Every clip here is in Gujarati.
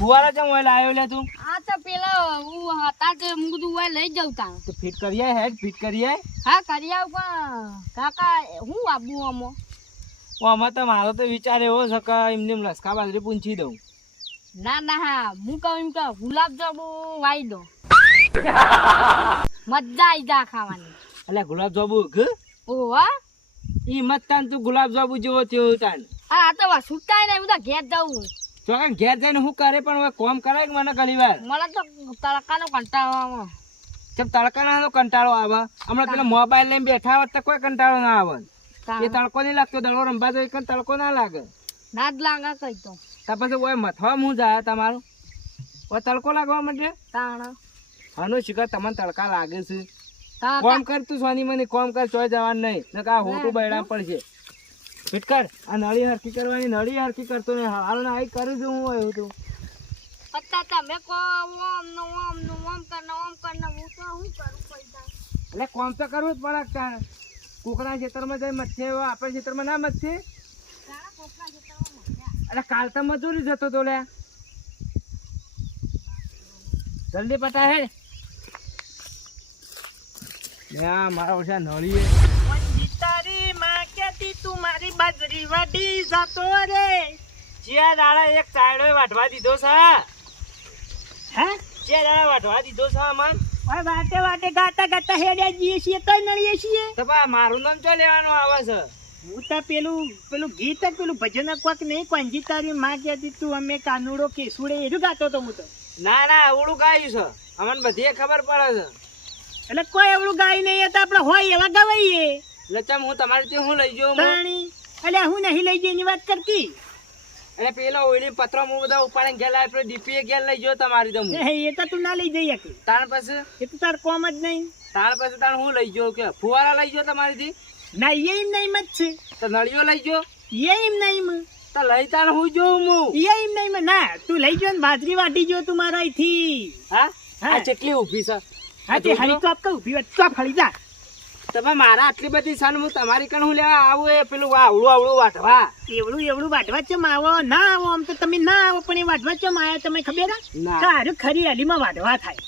ફુવારા ચમ ઓય લાયો લે તું? આ તો પેલા હું હતા તે હું કીધું ઓય લઈ જાઉં તા. તો ફિટ કરી આય હેડ ફિટ કરી આય. હા કરી આવ પણ કાકા હું આબુ આમો. આમાં તો મારો તો વિચાર એવો છે કે એમને લસકા બાજરી પૂંછી દઉં. ના ના હા હું કહું એમ કે ગુલાબ જાંબુ વાઈ દો. મજા આવી જા ખાવાની. એટલે ગુલાબ જાંબુ કે ઓહો ઈ મત તાન તું ગુલાબ જાંબુ જેવો થયો તાન. આ તો સુટાય ને હું તો ઘેર જાઉં. તો કે ઘેર જઈને હું કરે પણ હવે કોમ કરાય કે મને ઘણી વાર. મને તો તડકાનો કંટાળો આવે. ચમ તડકાનો કંટાળો આવે. હમણાં પેલા મોબાઈલ લઈને બેઠા હોત તો કોઈ કંટાળો ના આવે. એ તડકો નહીં લાગતો, દડો રંબા જાય કે તડકો ના લાગે. ના જ લાગે કઈ તો. તો પછી ઓય મથવા હું જાય તમારું ઓય તડકો લાગવા માંડે. તાણ હનો શિખર તમને તડકા લાગે છે. કાકા કોમ કર તું સોની મને કોમ કર ચોય જવાનું નહીં ને કા હોટું બૈડા પડશે. ફિટ કર આ નળી હરકી કરવાની. નળી હરકી કરતો ને હાલ ના આઈ કરું છું હું એવું તું. પત્તા તમે કો ઓમ નો ઓમ નો ઓમ કરના હું તો શું કરું પૈસા. એટલે કોમ તો કરવું જ પડે તાણ. કુકડા ખેતરમાં જઈ મચ્છે આપણે ખેતરમાં ના મચ્છે. તારા કોકના ખેતરમાં મસ્યા. એટલે કાલ તો મજૂરી જતો તો લે. જલ્દી પટા હે મારા ઓછા નળી તારી માં કેતી તું મારી બાજરી વાટી જતો રે. જ્યાં દાડા એક ચાયડો વાટવા દીધો છે. હે જ્યાં દાડા વાટવા દીધો છે મન. ઓય વાટે વાટે ગાતા ગાતા હેડ્યા જઈએ છીએ તોય નળીએ છીએ. તો બા મારું નામ ચો લેવાનું આવે છે. હું તો પેલું ગીત જ પેલું ભજન કોક નહીં કોંજી તારી માં કહેતી તું અમે કાનુડો કેસુડે એનું ગાતો તો હું તો. ના ના અવળું ગાયું છે અમને બધી ખબર પડે છે. એટલે કોઈ એવડું ગાય નહીં હતા આપણે હોય એવા ગવાઈએ. એટલે ચમ હું તમારી ત્યાં હું લઈ જાઉં તાણી એટલે હું નહીં લઈ જઈ એની વાત કરતી. એટલે પેલો ઓઈલી પત્રો હું બધા ઉપાડીને ઘેર લાવી પેલો ડીપી ઘેર લઈ જાઉં તમારી તો હું. એ તો તું ના લઈ જઈ શકે. તાર પછી એ તો તાર કોમ જ નહીં. તાર પછી તાર હું લઈ જાઉં કે ફુવારા લઈ જાઉં તમારી થી. ના એ એમ નહીં મત છે. તો નળીઓ લઈ જાઉં. એ એમ નહીં તો લઈ તાર હું જોઉં હું. એ એમ નહીં ના તું લઈ જો ને બાજરી વાટી જો તું મારા અહીંથી. હા હા કેટલી ઊભી છે. હા તે હરી ચોપ તો ઊભી ચોપ હળી જા. તમે મારા આટલી બધી સન હું તમારી કણ હું લેવા આવું એ પેલું આવડું વાટવા. એવડું વાટવા ચમ આવો ના આવો આમ તો તમે ના આવો પણ એ વાટવા ચમ આયા તમે ખબર ના. સારું ખરી હલીમાં વાટવા થાય.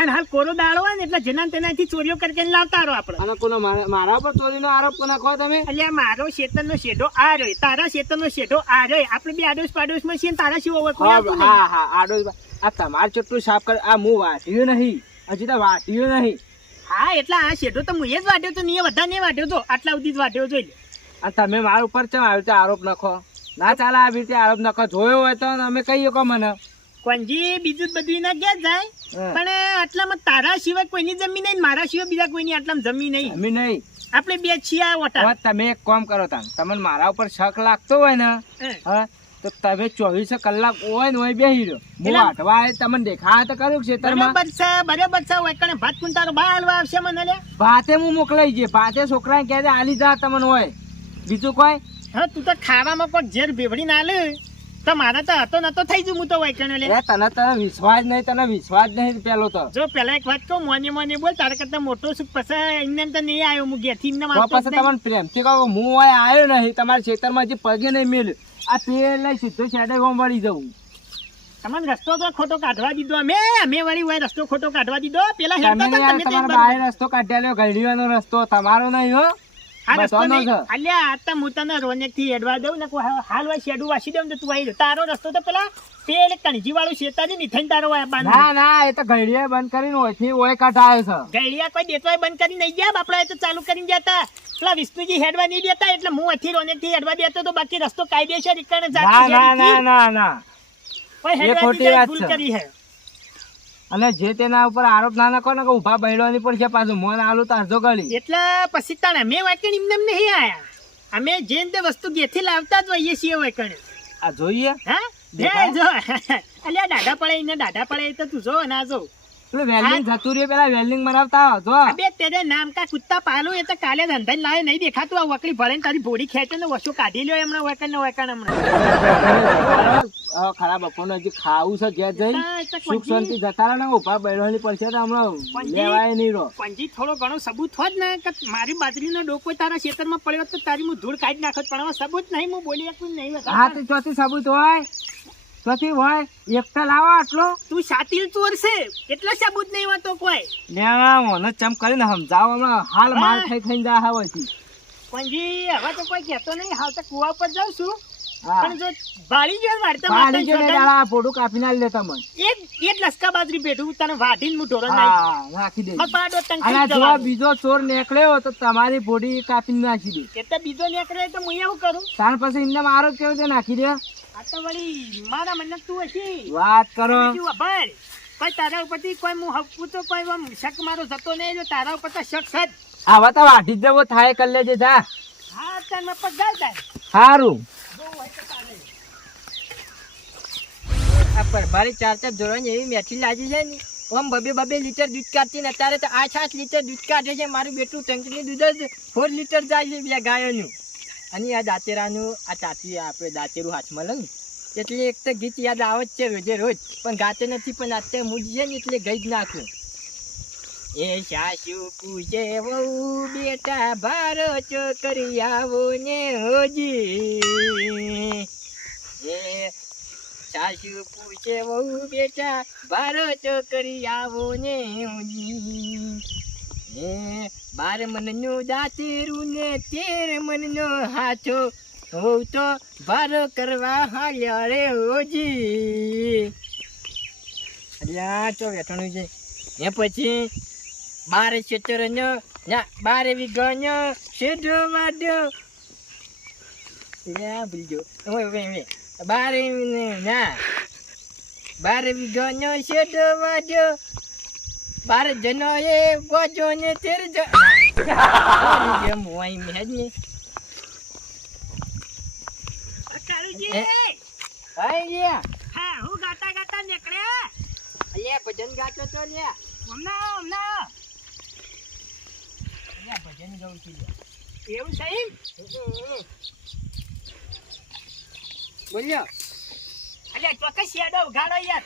અને હાલ કોરો દાડો હોય ને એટલે જેના તેનાથી ચોરીઓ કરીને લાવતા રહો આપણે. અને કોનો મારા ઉપર ચોરીનો આરોપ નાખો તમે. એટલે મારો શેતરનો શેઢો આ રહ્યો તારા શેતરનો શેઢો આ રહ્યો. આપણે બે આડોશ પાડોશમાં છીએ તારા સિવાય હોય કોઈ આવતું નહીં. હા હા આડોશ આ તમારે ચટલું સાફ કર. આ હું વાટ્યું નહીં હજી તો વાટ્યું નહીં. હા એટલે આ શેઢો તો હું જ વાટ્યો તો નહીં બધા નહીં વાટ્યો તો આટલા સુધી જ વાટ્યો જોઈ લે. આ તમે મારા ઉપર ચમ આવી રીતે આરોપ નાખો. ના ચાલે આવી રીતે આરોપ નાખો. જોયો હોય તો અમે કહીએ કો મને કોંજી બીજું જ બધું ના ક્યાં જાય પણ આટલામાં તારા સિવાય કોઈની જમીન નહીં મારા સિવાય બીજા કોઈની આટલામાં જમીન નહીં. અમે નહીં આપણે બે છીએ આ ઓટા. તમે એક કામ કરો તમને મારા ઉપર શક લાગતો હોય ને હા તો તમે 24 કલાક હોય ને હોય બેહી રહ્યો. હું વાટવા તમને દેખાય તો કર્યું છે બરાબર છે ઓયકણે ભાત કુન તારો બા હાલવા આવશે મને લે. ભાતે હું મોકલાઈ જઈએ. ભાતે છોકરાને કહે આલી જા તમને હોય બીજું કોઈ. હા તું તો ખાવામાં કોઈ ઝેર ભેવડી ના લે તો મારા તો હતો નતો થઈ જુ હું તો ઓયકણે લે. તને વિશ્વાસ નહીં પેલો તો. જો પેલા એક વાત કહું મોને બોલ તારા કરતા મોટો સુખ પછી એમને તો નહીં આવ્યો હું ઘેરથી એમને પછી તમને પ્રેમથી કહું હું હોય આવ્યો નહીં તમારા ખેતરમાં જે પગે નહીં મેળ આ પેલા સીધો શેડે ગોમ વળી જવું. તમને રસ્તો તો ખોટો કાઢવા દીધો અમે વળી હોય રસ્તો ખોટો કાઢવા દીધો પેલા તમારા બાય રસ્તો કાઢ્યા ઘડીવાનો રસ્તો તમારો નહીં હો. અલ્યા આ હું તને રોનક થી એડવા દઉં ને હાલ હોય શેડું વાસી દઉં તું આવી તારો રસ્તો તો પેલા પેલે કણજી વાળું શેતાજી નીથાઈ તારો ના એ તો ઘડિયા બંધ કરીને ઓયથી ઓય કાઢાયો છે. ઘડિયા કોઈ દેતવાય બંધ કરી નહીં ગયા બાપડા તો ચાલુ કરીને જતા પેલા વિષ્ણુજી હેડવા નહીં દેતા એટલે હું અહીંથી રોનક થી હેડવા દેતો તો બાકી રસ્તો કાયદેસર રીકણે કરી હે. અને જે તેના ઉપર આરોપ ના નાખો ને ઉભા બહેડવાની પડશે પાછું મોન આલું તો અડધો ગળી. એટલે પછી તાણે અમે વાકણ એમને નહીં આયા. અમે જે તે વસ્તુ ઘેરથી લાવતા જ હોઈએ છીએ વાકણ. આ જોઈએ હા જો અલ્યા દાઢા પડે તો તું જો ના જો પેલું વેલ્ડિંગ થતું રહ્યું પેલા વેલ્ડિંગ બનાવતા જો અબે તેરે નામ કા કુત્તા પાલો એ તો કાલે ધંધા લાવે નહીં દેખાતું આ વકડી ભળે તારી ભોડી ખેંચે ને વસ્તુ કાઢી લ્યો એમણે વકણ હમણાં ખરાબ બપોરનો હજી ખાવું છે ઘેર જઈ સુખ શાંતિ જતા રહે ને ઉભા બેડવાની પડશે તો હમણાં લેવાય નહીં રહો. પંજી થોડો ઘણો સબૂત હોત ને કે મારી બાજરીનો ડોકો તારા ખેતરમાં પડ્યો તો તારી હું ધૂળ કાઢી નાખત પણ હવે સબૂત નહીં હું બોલી શકું નહીં. હા તો ચોથી સબૂત હોય તોથી હોય એકતા લાવો આટલો તું સાતિલ ચોર છે એટલો સાબુત નહીં હોતો કોઈ લ્યા મને ચમ કરીને સમજાવો હમણાં હાલ માર હા. ખાઈ ખાઈને જા હવેથી પંજી હવે તો કોઈ કહેતો નહીં હાલ તો કુવા પર જાઉં છું હા પણ જો ભાળી ગયો વાળતા પાડી જો ને માતા દાડા ફોટો કાપી ના લે તમને એક લસકા બાજરી ભેટું તને વાઢીને હું ઢોરણ નાખી હા રાખી દે મગ પાડો તને અને ખાઈ જો જવાનું. બીજો ચોર નીકળ્યો તો તમારી બોડી કાપીને નાખી દે એટલે બીજો નીકળે તો હું એવું કરું તાર પછી એમને મારો કેવો છે નાખી દે આ તો વળી મારા મને તું હશી વાત કરો બીજું અભણ કોઈ તારા ઉપરથી કોઈ હું હપું તો કોઈ આમ શક મારો જતો નહીં જો તારા ઉપર તો શક છે જ. આવા તો વાઢી જ જવો થાય કરી લેજે જા હા તને પગ જાય તારે સારું આ પરભારી 4-4 ધોરણ એવી મેઠી લાગી છે ને આમ 2-2 લીટર દૂધ કાઢતી ને અત્યારે તો 8-8 લીટર દૂધ કાઢે છે મારું બેટું ટંકની દૂધ જ 4 લીટર જાય છે બે ગાયોનું અને આ દાંતેરાનું આ ચાચી આપણે દાંતેરું હાથમાં લઉં એટલે એક તો ગીત યાદ આવે જ છે રોજે રોજ પણ ગાતે નથી પણ અત્યારે મૂડ છે ને એટલે ગઈ જ નાખું એ સાસુ પૂછે વહુ બેટા ભારો ચોકરી આવો ને હોજી એ સાસુ પૂછે વહુ બેટા બારો ચોકરી આવો ને હે 12 મનનો દાંતેરું ને 13 મનનો હાથો હોવ તો બારો કરવા હાલ્યા રે હોજી અલ્યા તો વેઠણું છે એ પછી 12 ક્ષેત્રનો ના 12 વીઘાનો શેઢો વાડ્યો લ્યા ભૂલજો ઓય 12 વીઘાનો શેઢો વાડ્યો 12 જણોએ ગોજો ને 13 જેમ હોય મેં જ ને કાળુજી હાય લ્યા હા હું ગાતા ગાતા નીકળ્યા અલ્યા ભજન ગાતો તો લ્યા હમણાં લ્યા ભજન ગાઉં છું લ્યા એવું સહી બોલ્યો અલ્યા ચોક્કસ શેડો ઉઘાડો યાર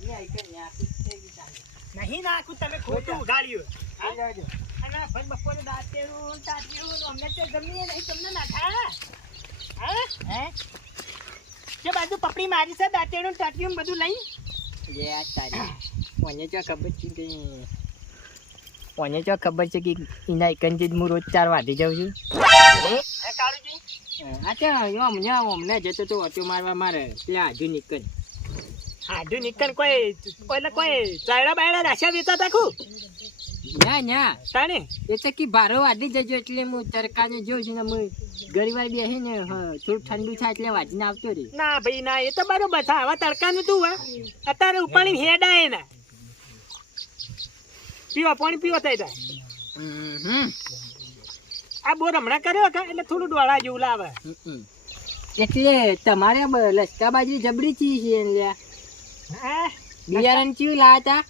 લ્યા ઈ ન્યા થઈ ગઈ ચાલે નહીં નાખું તમે ખોટું ઉઘાડ્યું હા? બોલ્યો જો અને ભાઈ બપોરે દાંતેરું તાંતેરું અમને તો ગમીએ નહીં તમને નાખા હા હે જે બાજુ પપડી મારી છે દાંતેરું તાંતેરું બધું લઈ લ્યા તારી મને તો ખબર છે કે મને તો ખબર છે કે એના એકંજી હું રોજ 4 વાગે જાઉં છું હે કાળુજી આ તો અમને જતો તો ઓટો મારવા મારે ત્યાં આજુ નીકળ હાડું નીકળ કોઈ કોઈ ચાયડા બાયડા રાખ્યા વેતા તાખું ના તાણે એ તો કે ભારો વાડી જજો એટલે હું તડકાને જોઉં છું ને હું ઘણી વાર બેસીને થોડું ઠંડુ થાય એટલે વાંચીને આવતો રહી ના ભાઈ ના એ તો બરોબર છે આવા તડકાનું તું હા અત્યારે ઉપાડી હેડા એના પીવો પાણી પીવો થાય તા આ બોર હમણાં કર્યો કે એટલે થોડું ડોળા જેવું લાવે એટલે તમારે લસકા બાજરી જબરી ચી છે લ્યા હા બિયારણ ચીવું લાયા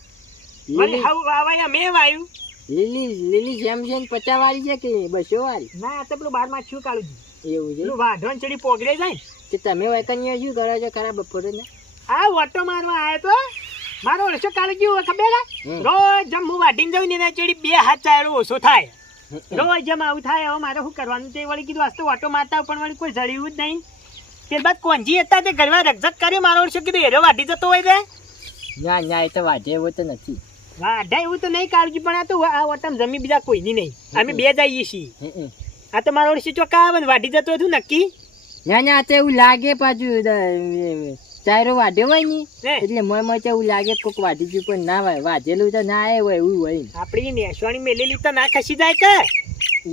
વળી હતા હાવ વાવાયા મેં વાયું લીલી જેમ છે 50 વાળી છે કે 200 વાળી ના આ તો પેલું બાર માં છું કાળું એવું છે પેલું વાઢોન ચડી પોગડે જાય ને. કે તમે વૈકન્યા શું કરો છો ખરા બપોરે ને આ ઓટો મારવા આવ્યો તો મારો ઓળશો કાળું જેવું ખબર હે? રોજ જેમ હું વાઢીને જાઉં ને એના ચડી 2 હાથ ચાયડો ઓછો થાય રોજ જેમ આવું થાય હવે મારે શું કરવાનું તે વળી કીધું આજ તો ઓટો મારતા પણ વળી કોઈ જડ્યું જ નહીં ત્યારબાદ કોંજી હતા તે ઘરમાં રકઝક કર્યો મારો ઓળશો કીધું હેરો વાઢી જતો હોય તે ના એ તો વાજે એવો તો નથી વાઢા એવું તો નહીં કાળજી પણ આ તો આ ઓટામાં જમી બીજા કોઈની નહીં અમે 2 જઈએ છીએ આ તો મારો ઓળશો ચોખ્ખા આવે ને વાઢી જતો હતું નક્કી ના આ તો એવું લાગે પાછું ચાયરો વાઢ્યો હોય ને હે. એટલે મોય તો એવું લાગે કોક વાઢી ગયું પણ ના હોય વાઢેલું તો ના આવે હોય એવું હોય આપણી નેસવાણી મેલેલી તો ના ખસી જાય કે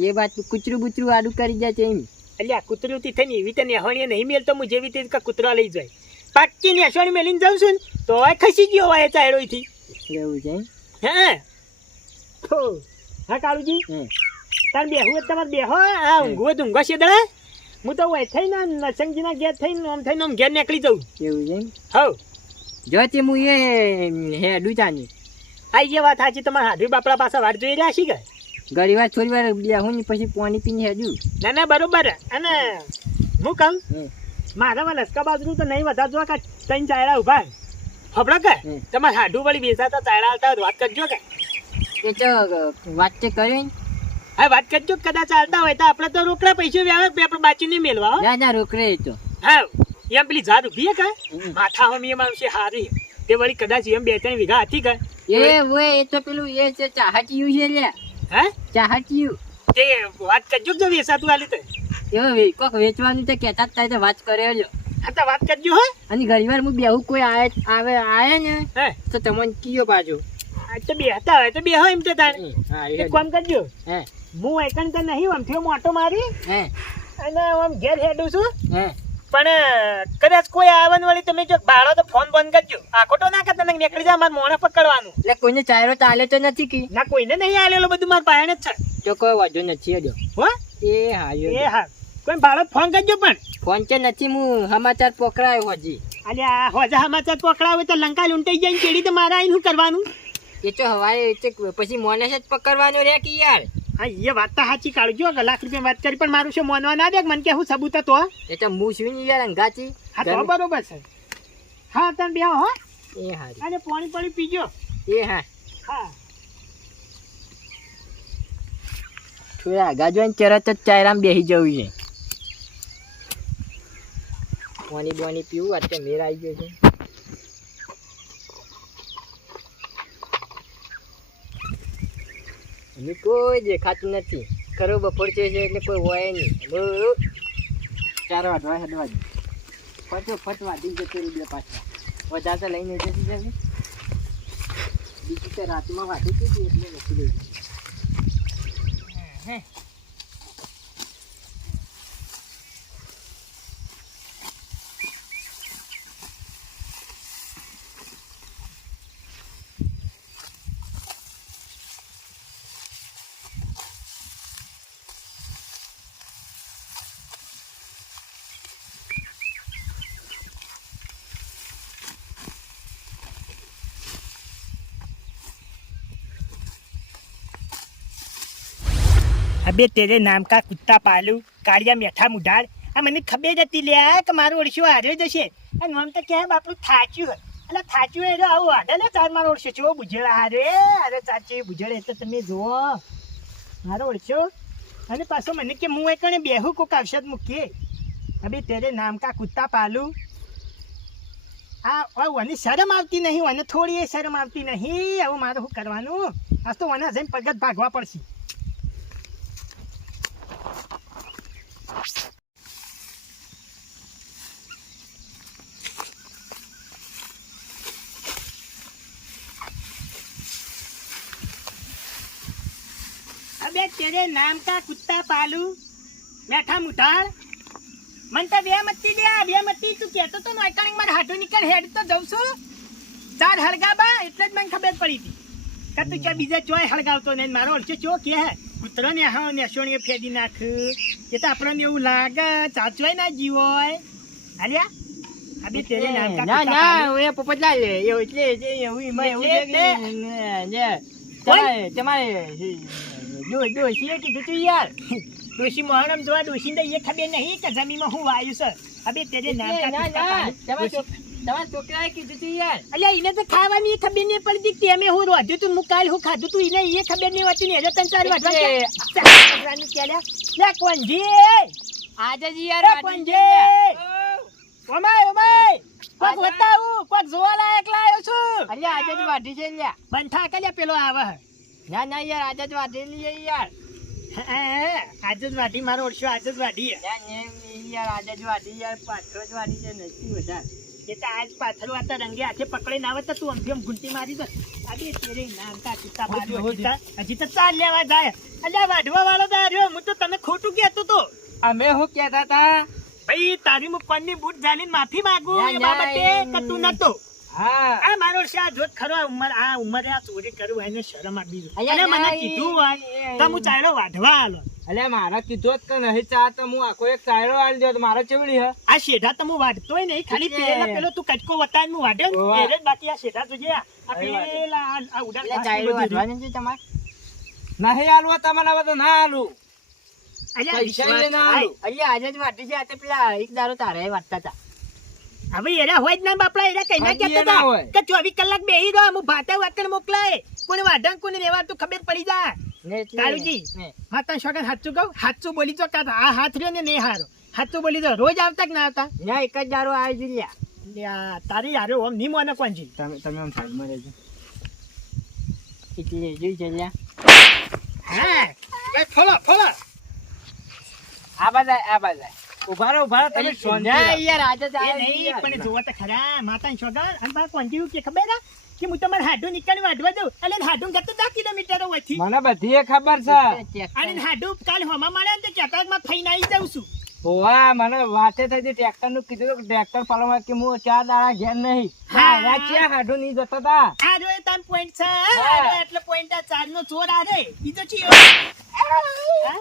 એ વાત કૂતરું બૂતરું આડું કરી જાય છે એમ એટલે આ કૂતરું થી થઈને એવી રીતે નેહવાણીએ નહીં મેલતો હું જેવી રીતે કૂતરા લઈ જાય પાકી નેસવાણી મેલીને જાઉં છું ને તો હવે ખસી ગયો હોય ચાયડોથી એવું છે હે થો હા કાળુજી હમ. તાર બેહું જ તમારે બેહો આ ઊંઘવો ઊંઘો છે દડા હું તો હોય થઈને નરસંગજીના ઘેર થઈને આમ ઘેર નીકળી જાઉં એવું છે હવ જો તે હું એ હેડું ચાની આઈ જે વાત સાચી તમારા હાડવી બાપડા પાસે વાટ જોઈ રહ્યા છી કે ઘણી વાર થોડી વાર બેહું ને પછી પાણી પીને હેડું ના ના બરોબર અને હું કહું હમ. મારામાં લસકા બાજરું તો નહીં વધારજો કે 3 ચાયડા ઉભા ખબર કે હમ. તમારે હાડું વળી વેચાતા ચાયડા આવતા હોય તો વાત કરજો કે એ તો વાત તે કરે ને હા વાત કરજો કદાચ ચાલતા હોય તો આપણે તો રોકડા પૈસા વ્યાવે આપણે બાચી નહીં મેળવા હો. ના રોકડે એ તો હા એમ પેલી જાત ઊભી હે કે માથા હમી એમાં છે હારી તે વળી કદાચ એમ 2-3 વીઘા હતી કે એ ઓય એ તો પેલું એ છે ચાહટિયું છે લે હે ચાહટિયું તે વાત કરજો જો વેસાતું આલી તે એ કોક વેચવાનું તો કહેતા જ થાય તો વાત કર્યો લ્યો આ તો વાત કરજો હે અને ઘણીવાર હું બેહું કોઈ આવે ને હે તો તમને કીયો બાજુ આ તો બે હતા હવે તો બે હોય એમ તો તાર હા એક કામ કરજો હે હું એકણ તો નહીં આમથી મોટો મારી હે અને આમ ઘેર હેડું છું હે પણ કદાચ કોઈ આવન વાળી તમે જો બાળો તો ફોન બંધ કરજો આખો તો ના કરતા નીકળી જા મારે મોણે પકડવાનું એટલે કોઈને ચાયરો ચાલે તો નથી કી ના કોઈને નહીં આલેલો બધું મારા પાયણ જ છે તો કોઈ વાંધો નથી હજો હો એ હા એ હા કોઈ બાળો ફોન કરજો પણ ફોન છે નથી હું સમાચાર પકડાયો હજી અલ્યા હોજા સમાચાર પકડાવે તો લંકા લૂંટાઈ જાય કેડી તો મારા આઈને શું કરવાનું એ તો હવારે પછી મોને જ પકડવાનો રે કે યાર હા એ વાત તો સાચી કાઢજો કે લાખ રૂપિયા વાત કરી પણ મારું શું માનવા ના દે મને કે હું સબૂત હતો એ તો હું છું ને યાર અંગાચી હા તો બરોબર છે હા તમે બે હો એ હારી અને પાણી પીજો એ હા હા થોડા આગા જોઈને તરત જ ચાયરામ બેસી જવું છે પાણી પીવું અત્યારે મેર આવી ગયો છે અમે કોઈ દેખાતું નથી ખરો બપોર છે એટલે કોઈ હોય નહીં હલો 4 વાગવા હેડવા દે ફટ વાટી જતો રહ્યું બે પાછા વધારે તો લઈને જતી જશે બીજું તો રાતમાં વાટી હતી એટલે નથી લઈ ગઈ અબે તેરે નામ કા કુત્તા પાલુ કાળિયા મેઠા મુઢાળ આ મને ખબર જ હતી લ્યા કે મારો ઓળશો હાર્યો જશે અને આમ તો કેમ આપણું થાચ્યું એટલે થાચ્યું એટલે આવું હાડે ને તાર મારો ઓળશો છો બુજેડા હારે અરે ચાચી બુજેડે એટલે તમે જુઓ મારો ઓળશો અને પાછો મને કે હું એકણે બેહું કોક અવસદ મૂકીએ અબે તેરે નામ કા કુત્તા પાલુ મને શરમ આવતી નહીં મને થોડી એ શરમ આવતી નહીં હવે મારે શું કરવાનું આજ તો મને જઈને પગત ભાગવા પડશે अबे तेरे नाम का कुत्ता पालू मेठा मुठाड़ मन तो બે મતી તું કહેતો તો નોકરિંગ માર હાડો નીકળ હેડ તો જઉં છું ચાર હળગાબા એટલે જ મને ખબર પડી હતી કે તું કે બીજા ચોય હળગાવતો ને મારો ઓળખે ચો કે હે કૂતરો ને હા ને સોણીએ ફેદી નાખ એ તો આપણને એવું લાગે ચાચવાય ના જીવ હોય આલ્યા અબે તેરે નામ કા ના કુત્તા ના એ પોપટલાલ એવું એટલે એવું એવું છે કે તમારે ડોશીએ કીધું તું યાર ડોશી મોહણમ જોવા ડોશી ને એ ખબર નહીં કે જમીનમાં હું વાયુ છે અબે તેરે નામ કા કુત્તા પાલુ તમારા છોકરાએ કીધું તું યાર અલ્યા એને તો ખાવાની ખબર નહીં પડતી કે અમે હું રોધ્યું તું મુકાલ હું ખાધું તું એને એ ખબર નહીં હોતી ને એટલે તને ચાર વાટવાનું કેલ્યા લે કોણજી આજે જ યાર એ કોણજી ઓમાય કોક બતાવું કોક જોવા લાયક લાયો છું અલ્યા આજે જ વાઢી છે લ્યા બંઠા કલ્યા પેલો આવે ના ના યાર આજે જ વાઢેલી છે યાર આજે જ વાઢી મારો ઓળશો આજે જ વાઢી યાર આજે જ વાઢી યાર પાછળ જ વાઢી છે નથી વધારે એ તો આજ પાછળ વાતા રંગે હાથે પકડીને આવે તો તું અમથી આમ ગુંટી મારી દે અબે તેરે નામ કા કુત્તા પાલુ હજી તો ચાલ લેવા જાય અલ્યા વાઢવા વાળો તો આવ્યો હું તો તને ખોટું કહેતો તો અમે શું કહેતા હતા ભાઈ તારી હું પન્ની બૂટ ઝાલીને માફી માંગુ એ બાબતે કે તું નતો હા આ મારો શા જોત ખરો આ ઉંમરે આ ચોરી કરું એને શરમ આવી ગઈ અલ્યા, અને મને ના, કીધું હોય તો હું ચાલ્યો વાઢવા આલો અલ્યા મારા કીધું જ કે નહીં ચા તો હું આખો એક ચાયરો આલી દો મારા ચેવડી હે આ શેઢા તો હું વાઢતોય નહીં ખાલી પેલો તું કચકો વતાઈને હું વાઢ્યો ને ઓવા. એટલે જ બાકી આ શેઢા જોજે આ પેલા આ ઉડાડ એટલે ખાસ ચાયરો બધું વાઢવાની છે તમારે નહીં આલવા તમારા બધું ના આલું અલ્યા પૈસા વિશ્વાસ લઈને થાય. આલું અલ્યા આજે જ વાઢી છે આ તો પેલા એક દારો તારે વાટતા હતા હવે એરા હોય જ ના બાપડા એરા કઈ ના હજી કહેતા એના હતા હોય. કે 24 કલાક બેહી રહો હું ભાતા વાકણ મોકલાય કોને વાઢણ કોને રેવા તો ખબર પડી જાય ને એટલે- કાળુજી ને. માતા શોગન સાચું કહું સાચું બોલી તો આ હાથ રહ્યો ને નહીં હારો સાચું બોલી દો રોજ આવતા કે ના આવતા ત્યાં એક જ દારૂ આવી જ લ્યા. લ્યા, તારી યાર ઓમ નહીં મોને કોણજી તમે આમ સાઈડમાં રહેજો. એટલે જોઈ છે લ્યા. હા એ ફોલો આ બાજુ ઉભા રહો તમે શાંતિ ના રહો. યાર આજે જ એ આવ્યા નહીં છીએ. પણ જોવો તો ખરા માતાની સોગન અને બા કોણજી કે ખબર ના કે હું તમારે હાડું નીકળી વાઢવા દઉં એટલે હાડું કરતો 10 કિલોમીટર વચ્ચે મને બધી ખબર છે. અને હાડું કાલ હોમાં મળે ને તો ચેતકમાં થઈને આવી જાઉં છું હોવા મને વાતે થઈ હતી ટ્રેક્ટર નું કીધું કે ટ્રેક્ટર પાલવામાં કે હું 4 દાડા ઘેર નહીં. હા. હા ક્યાં હાડું નહીં જતા તા. આ જો એ તાન પોઈન્ટ છે હા. આ જો એટલે પોઈન્ટ આ ચારનો ચોર આ રે બીજો ચિયો હા?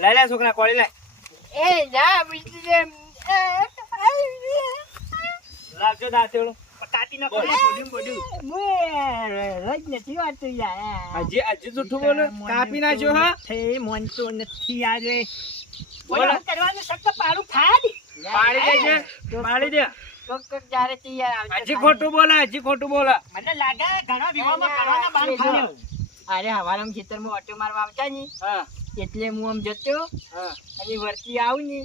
લઈ લે છોકરા કોળી લે. એ ના બીજી લાવજો દાંતેડું. કાટી નાખો ને બોડું રોજ નથી વાંચતું યાર. હજી જૂઠું બોલો કાપી નાખ્યો હા. થઈ મોનતો નથી આજે બોલો. બોલો કરવાનું શક્ત પાડું ખાડ પાડી દેજે પાડી દે. કોક જ્યારે તે યાર આવશે. હજી ખોટું બોલે. મને લાગે ઘણા વિવાહમાં કરવાના બાર ખાડ્યો અરે હવારમાં ખેતરમાં ઓટો મારવા આવતા ની હા એટલે હું આમ જતો હા અને વરતી આવું ને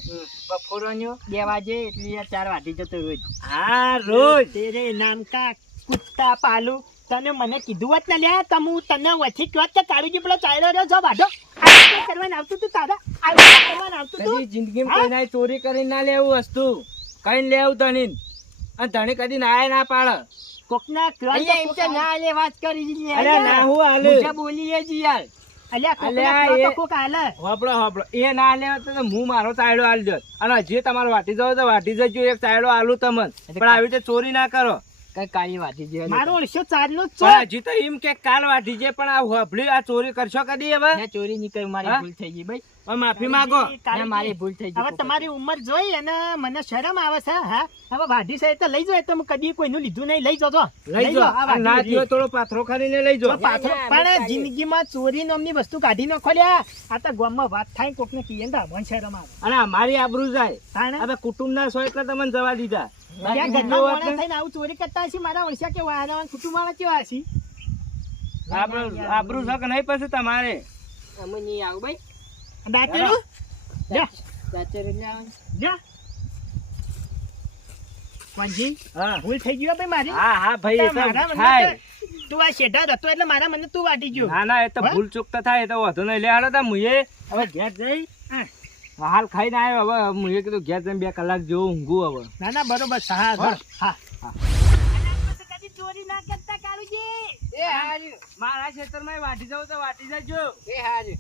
બપોરનો 2 વાગે એટલે યાર 4 વાગે જતો રોજ. હા રોજ. તેરે નામ કા કુત્તા પાલુ તને મને કીધું હોત ને લ્યા તમ હું તને વથી કહો કે કાળુજી પેલો ચાલ્યો રહ્યો જો વાઢો આ કરવાનું આવતું તું તારા આ કરવાનું આવતું કદી તું જિંદગીમાં હા? કોઈ ના ચોરી કરીને ના લેવું વસ્તુ કઈ લેવું ધણી અને ધણી કદી ના ના પાડે. કોકના અહીંયા એમ તો ના લે વાત કરી છે અરે ના હું હાલે. મુજબ બોલીએ જ યાર. અલ્યા કોકના અલ્યા, કહો તો એ- કોક હાલે હોબળો એ ના લે તો હું મારો ચાયડો આલ દો અને હજી તમારે વાટી જાવ તો વાટી જજો એક ચાયડો આલું તમને પણ આવી રીતે ચોરી ના કરો. કઈ કાળી વાતી જે મારો ઓળશો ચારનો જ પણ ચોર હજી તો એમ કે કાલ વાટી છે પણ આ હોબળી આ ચોરી કરશો કદી હવે ના ચોરી નહીં કરી મારી હા? ભૂલ થઈ ગઈ ભાઈ. હવે માફી માંગો. ના મારી ભૂલ થઈ ગઈ. હવે તમારી ઉંમર જોઈ અને મને શરમ આવે છે હા હવે વાઢી છે તો લઈ જાઓ તો હું કદી કોઈનું લીધું નહીં લઈ જાઓ લઈ જાઓ. આ આ ના વાઢી થયો થોડો પાથરો ખાલીને લઈ જાઓ. પાથરો ના, પણ બતાવી. જિંદગીમાં ચોરી નામની વસ્તુ કાઢી ન ખોલ્યા આ તો ગામમાં વાત થાય કોકને કહીએ ને તો શરમ આવે અને અમારી આબરૂ જાય તાણે હવે કુટુંબ ના સો એટલે તમને જવા દીધા. ત્યાં બાકી ઘરના જો માણસ એટલે થઈને આવું ચોરી કરતા હશે મારા ઓળશા કે વાળા કુટુંબવાળા કેવા હશે આબરૂ છે કે નહીં પછી તમારે અમે નહીં આવું ભાઈ. દાંતેડું જા દાચર એટલે આવે. જા કોણજી હા ભૂલ થઈ ગયો ભાઈ મારી હા ભાઈ એ તો મારા મને થાય. તો- તું આ શેઢા હતો એટલે મારા મને તું વાટી ગયો ના ના એ તો હા? ભૂલ ચૂક તો થાય એ તો વાંધો નહીં લે હાલો તા મુએ હવે ઘેર જઈ હા. હાલ ખાઈને આવ્યો હવે મુએ કીધું ઘેર જઈને 2 કલાક જેવું ઊંઘું હવે. ના ના બરોબર છે. હા હા. હા હા. કદી ચોરી ના કરતા કાળુજી એ હારું મારા ખેતરમાં વાટી જાવ તો વાટી જજો. એ હારું.